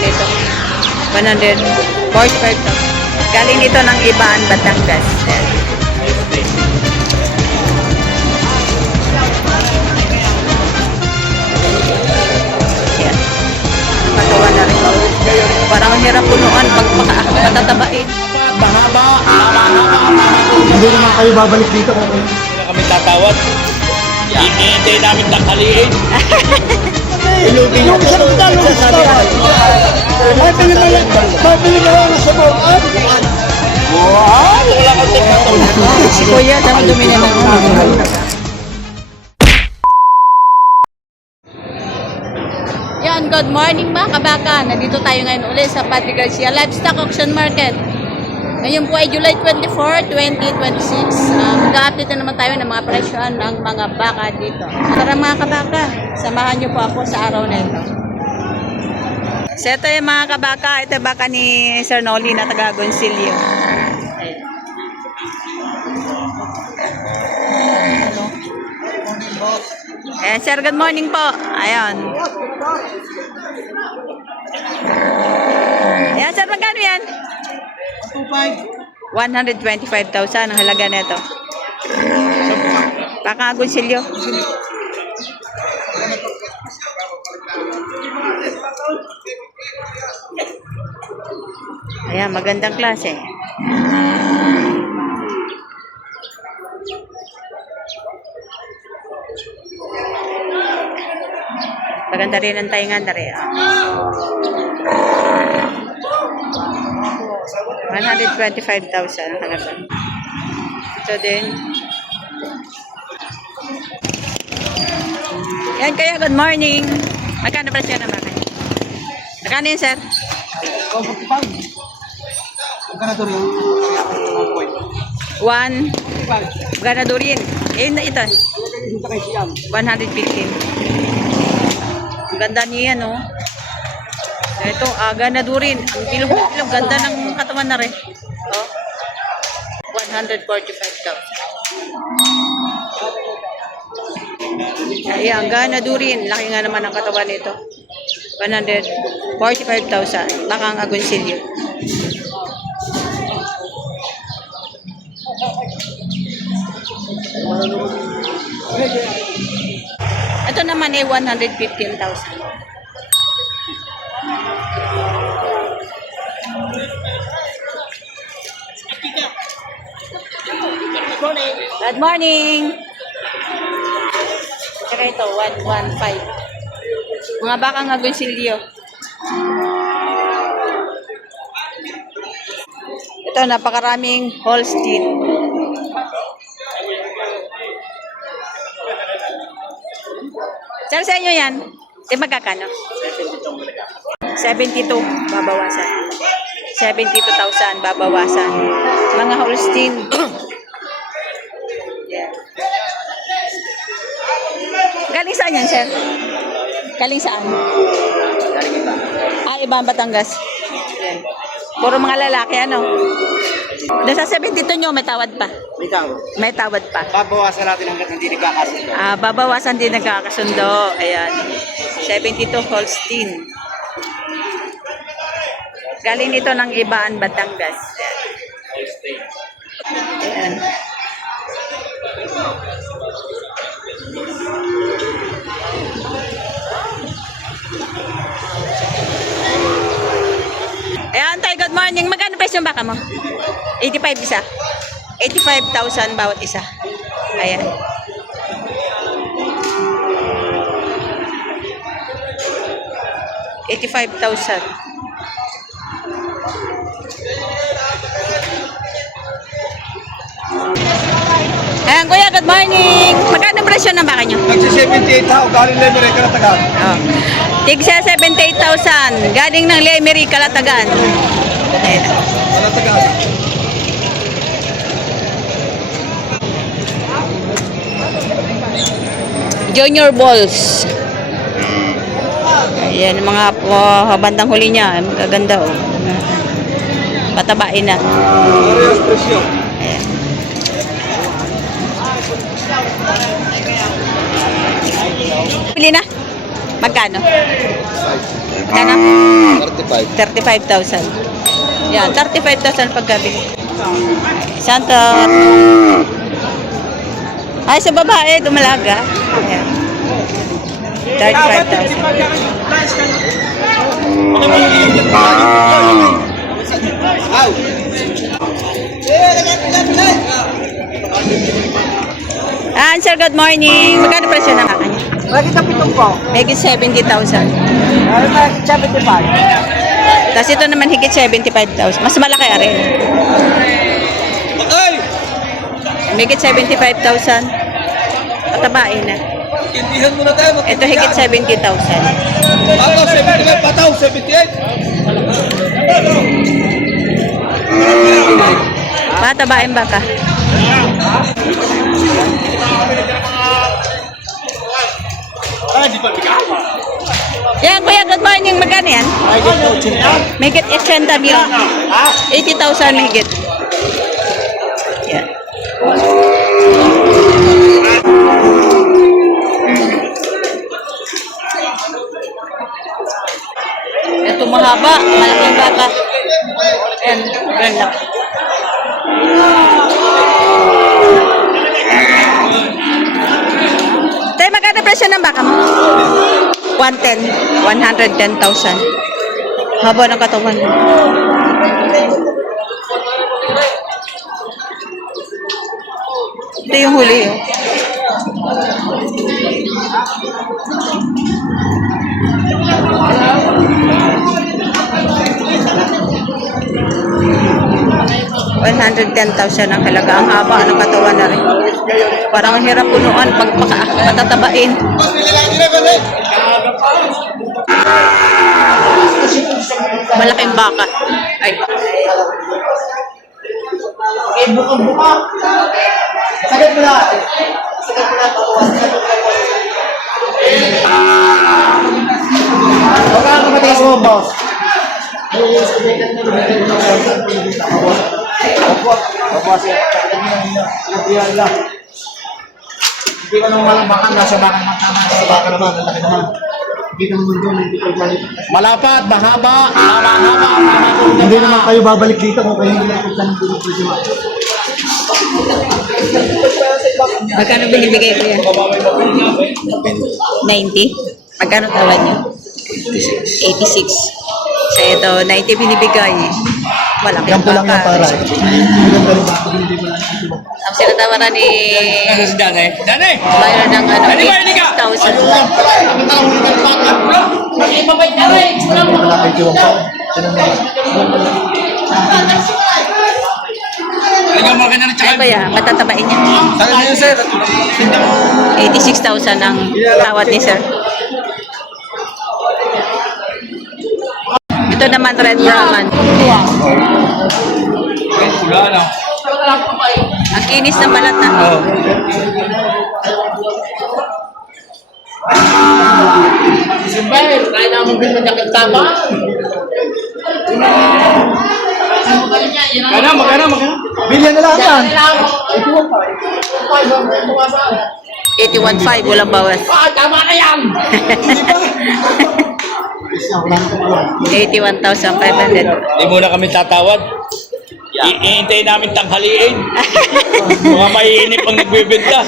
nito. 145,000. Galing ito ng Ibaan, Batangas. Ayan. Ayan. Magawa na rin. Parang hirap punuan pag patatabain. Mahaba. Hindi naman kayo babalik dito kung hindi na kami tatawad. Hinihintay namin tanghaliin. Ilugin yung sasabi ko. Mabili ka lang sa buwan. Wow! Wala kang tingnan. Si Kuya, dami dumi niya lang. Yan, good morning mga kabaka. Nandito tayo ngayon ulit sa Padre Garcia Livestock Auction Market. Ngayon po ay July 24, 2026. Mag-update na naman tayo ng mga presyoan ng mga baka dito. Tara mga kabaka, samahan niyo po ako sa araw na ito. So ito yung mga kabaka, ito baka ni Sir Noli na taga Goncillo. Ayan, sir, good morning po. Ayan. Ayan, sir, magkano yan? 125,000 ang halaga nito. Baka Goncillo. Ayan, magandang klase. Maganda rin ang taingan na rin. 125,000 ang halaga. Ito din. Yan kaya, good morning. Magkano presyo na ba kayo? Magkano yun, sir? One. Ganadurin. Eh, ito. 115. Ang ganda niya, no? Ito, ganadurin. Ang ilong, ganda ng katawan na rin. Oh. 145,000. Ayan, ganadurin. Laki nga naman ang katawan nito. 145,000. Bakang Goncillo. Ito naman ay 115,000. Good morning. Saka ito, 115. Mga bakang Goncillo. Ito, napakaraming Holstein. Sir, sa inyo yan? Magkakano? 72. Babawasan. 72,000. Babawasan. Mga Holstein. Yeah. Galing saan yan, sir? Galing saan? Ibang Batangas. Yan. Puro mga lalaki, ano? Nasa 72 nyo, may tawad pa. May tawad pa. Babawasan natin hanggang hindi nagkakasundo. Babawasan din nagkakasundo. Ayan. 72 Holstein. Galing ito ng Ibaan, Batangas. Ayan. Ayan, tay, good morning. Magkano presyo yung baka mo? 85 isa. 85,000 bawat isa. Ayan. $85,000. Ayan, kuya, good morning. Magkano presyo ng baka nyo? Nagsi-78 ako, galing Lemery, Kalatagan. Oh. Tigsa 78,000. Galing ng Lemery, Kalatagan. Ayan. Kalatagan. Junior balls. Ayan, mga bandang huli niya. Magaganda, oh. Patabain na. Ayan. Pili na. Magkano? Magkano? 35,000. Yan, 35,000 paggabi. Santa. Ay, sa babae, dumalaga. Ayan. 35,000. Sir, good morning. Magkano presyo ng kanya? Bakit ang pitong po? Higit 70,000. Ano na, 75. Tapos ito naman higit 75,000. Mas malaki rin. Higit 75,000. Patabain na. Intihan mo na tayo. Ito higit 70,000. Pataw, 75, pataw, 78. Patabain baka. Yan, kuya, good morning. Magkano yan? Higit 80 mil. 80,000 higit. Yan. Ito mahaba, malaking baka. Ayan, ganda. Tayo, magkano presyo ng baka mo? 110. 110,000. Haba ng katawan. Ito yung huli, oh. $110,000 ang halaga. Ang haba ng katawan na rin. Parang ang hirap punuan pag patatabain. Malaking baka. Ay. Okay, buka-buka. Sagad mo na. Sagad mo na. Huwag ka matigas mo, boss. Hindi ka naman makan, nasa bakan magkama. Sa bakan naman, lalaki naman. Hindi naman doon, hindi kayo balik. Malapat, mahaba, haba. Hindi naman kayo babalik dito kung kayo hindi nakita ng pinag-video. Magkano binibigay ko yan? 90? Magkano tawad niyo? 86. So ito, 90 binibigay. Malaking Yan po lang yung para. Ang sinatawaran ni Ano si Danay? Danay! Byron ng ano, Danay, Danay ka! 8,000. Talagang mga ganyan Ay kuya, matatabain niya. Saan yun, sir? 86,000 ang tawad ni sir. Ito naman red Brahman. Wala na. Ang kinis ng balat na. Oo. Simbay, kaya namin din magkakatama. Magkano? Bilyan na lang yan. 81.5, walang bawas. Tama na yan! 81,500. Hindi muna kami tatawad. Iintayin namin tanghaliin. Mga maiinip ang nagbibenta.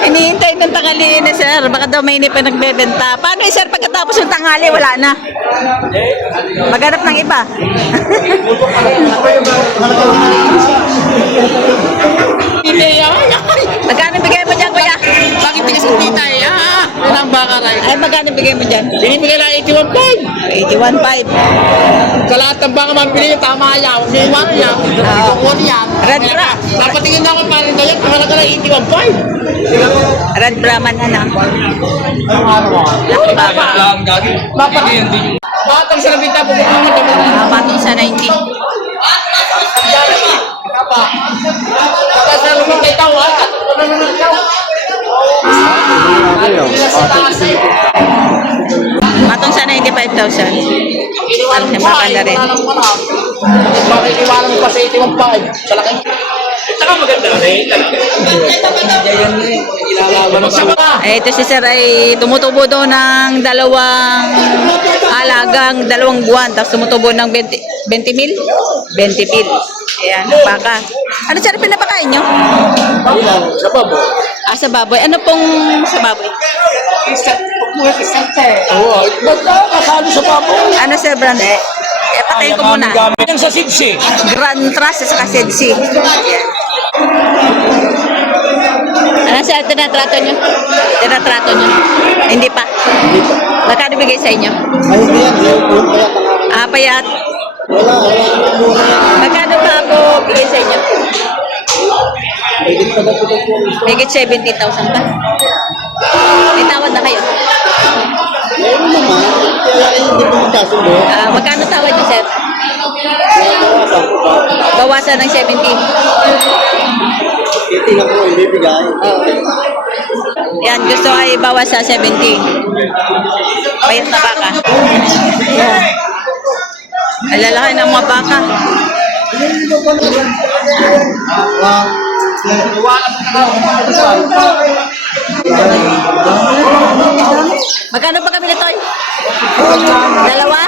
Hinihintay ng tanghaliin na sir. Baka daw may inip pa nagbebenta. Paano sir pagkatapos ng tanghali? Wala na. Maghanap ng iba. Magkano bigay mo dyan kuya? Bakit tigas ang tita eh? Yan ang baka rin. Ay magkano bigay mo dyan? Binibigay lang 81.5. 81.5. Sa lahat ng baka mabili, tama yan. May iwan yan. Kung yan. Red Bra. Napatingin na ako pa rin doon. Mahalaga lang 81.5. Red Brahman na na. Laki baka. Ang gagi. Batang sa nabita po kung naman. Patong sa 90. Saka sa lumang kay tao, ano naman tao? Patong sa 95,000. Ang baka na rin. Bakit iwanan mo pa sa 81.5? Sa laki. Maganda rin. Ito si sir ay tumutubo daw ng dalawang buwan. Tapos tumutubo ng 20 mil? 20 mil. Ayan, baka. Ano sir, pinapakain nyo? Sa babo. Sa baboy. Ano pong sa baboy? Oo, kasali sa babo. Ano sir, brand? Patayin ko muna. Gamit yan sa sidsi. Grand Trust sa Kasedsi. Ano sir, tinatrato nyo? Tinatrato nyo? Hindi pa? Magkano bigay sa inyo? Ay, hindi yan. Payat. Wala. Magkano pa po bigay sa inyo? Higit 70,000 pa. May tawad na kayo? Meron naman. Kaya hindi ko magkasundo. Magkano tawad nyo, sir? Bawasan ng 70. Hindi na po, hindi bigay. Yan, gusto ay bawas sa 70. Payat na baka. Yan. Alalaki ng mga baka. Magkano pa kami nito? Dalawa?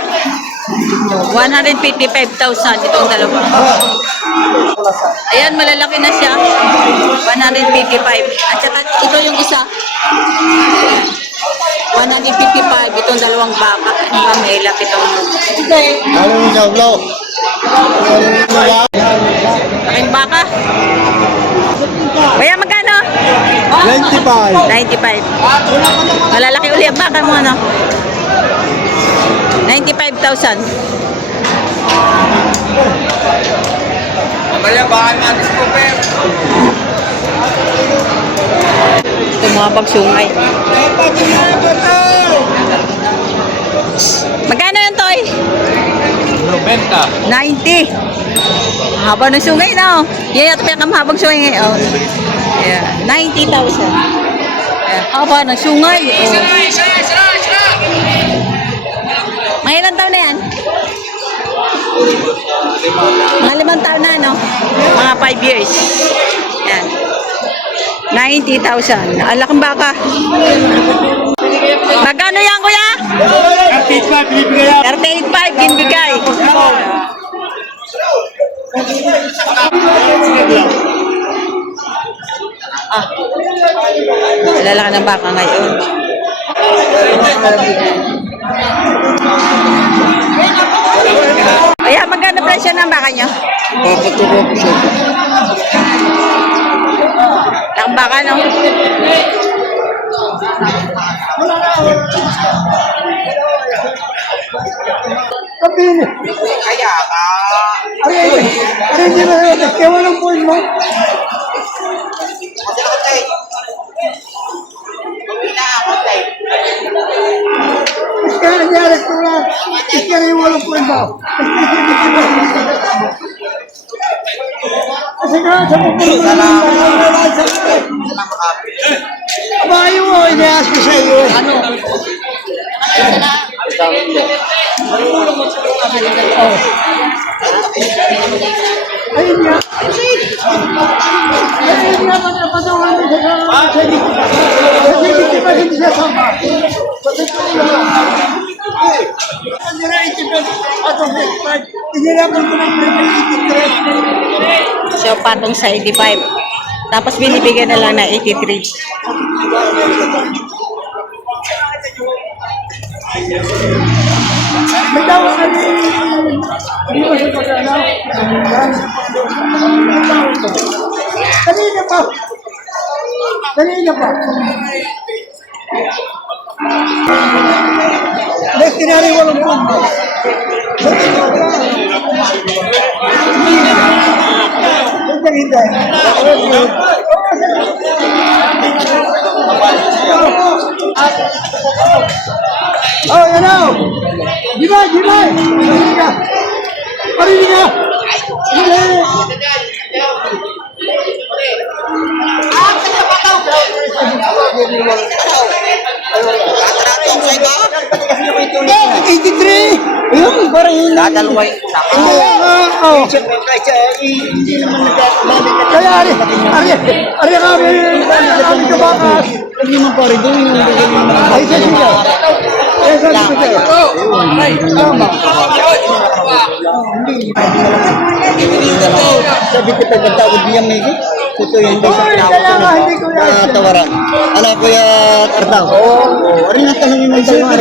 155,000 itong dalawa. Ayan, malalaki na siya. 155. At saka ito yung isa. 155 itong dalawang baka. Ano ba mahilap itong... Ano yung sablaw? Aking baka. Kaya magkano? 95. 95. Malalaki uli ang baka mo, ano? 95,000. Mamaya bahan natin sa Cooper. Ito mga pagsungay. Magkano yun, Toy? 90. 90. Haba ng sungay na, oh. Yan yung pinakamahabang sungay ngayon. Yeah. 90,000. Yeah. Haba ng sungay. Oh. May ilang taon na yan? Mga 5 taon na, no? Mga 5 years. Yan. 90,000. Alakang baka. Magkano yan, kuya? 35, binibigay yan. 38.5 ginbigay. Lalaki ng baka ngayon. Kaya magkano presyo ng baka nyo? Papaturo ko siya. Ang baka, no? Kaya ka. Ay, hindi na yun. Kaya walang point mo. Kaya nangyari ko na. Kaya yung walang point mo. Kasi nga, sa pupunta na abayo mo, inias ko sa iyo. Ano? Ayun niya. Ayun niya, patawanan siya sa dito. Kasi hindi pa hindi siya sama. Kasi ito niya. Hindi na itipid. Atong 85. Inirapan ko ng 83. So, patong sa 85. Tapos binibigyan na lang na 83. May tawag ka rin. Hindi mo siya pag-ano. Kanina pa. Kanina pa. Next tinari walang punto. Hindi. Oh, yan o. Gimay. Parinig ka. Hindi. 83. Yung parang yun. Dadalawin ko na. Hindi naman nagkakabalik. Kaya ari kami kabakas. Hindi naman pare doon yung ay sa siya. Eh sa siya. Ay, tama. Sabi ko pagkatawad niya may ito yung hindi sa pinawag ko na tawaran. Ano Kuya Ardaw? Oo. Rin ang tanongin ng dalawang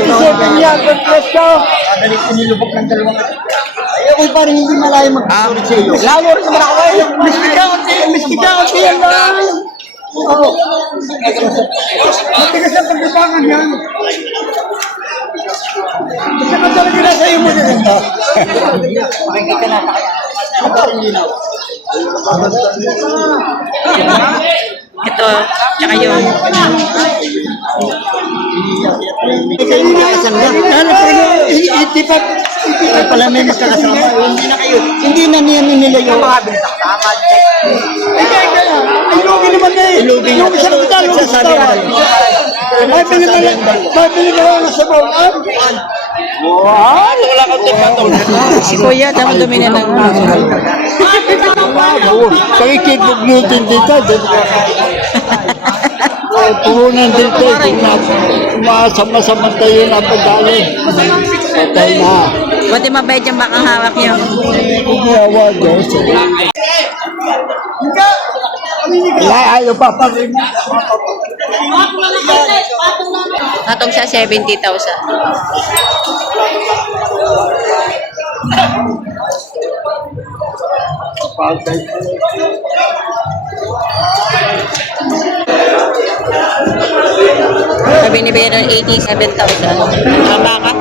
Dali sinilubok ng dalawang ay ako parang hindi malayo mag-sulit sa iyo. Lalo rin naman ako ay miski ka yan lang. Oo. Matigas ang pagkapangan yan. Kasi ka talaga na sa iyo mo din. Pakinggan ka na sa kaya. Ito, tsaka yun. Hindi pa pala may magkakasama. Hindi na kayo. Hindi na niya nila yung mga bintak tama. Ay, lugi naman na eh. Lugi nga. Yung isang bita, yung isang bita. May pinipala na sa bawaan. Wala kang tipato. Si Kuya, dami na lang. Pakikibog natin dito. Puhunan dito. Masama-sama tayo na pagdali. Patay na. Buti mabait yung bakang hawak niyo. Kumawa Diyos. Ayaw pa pa rin. Natong sa 70,000. Sabi ni Bayon 87,000. Tama ka?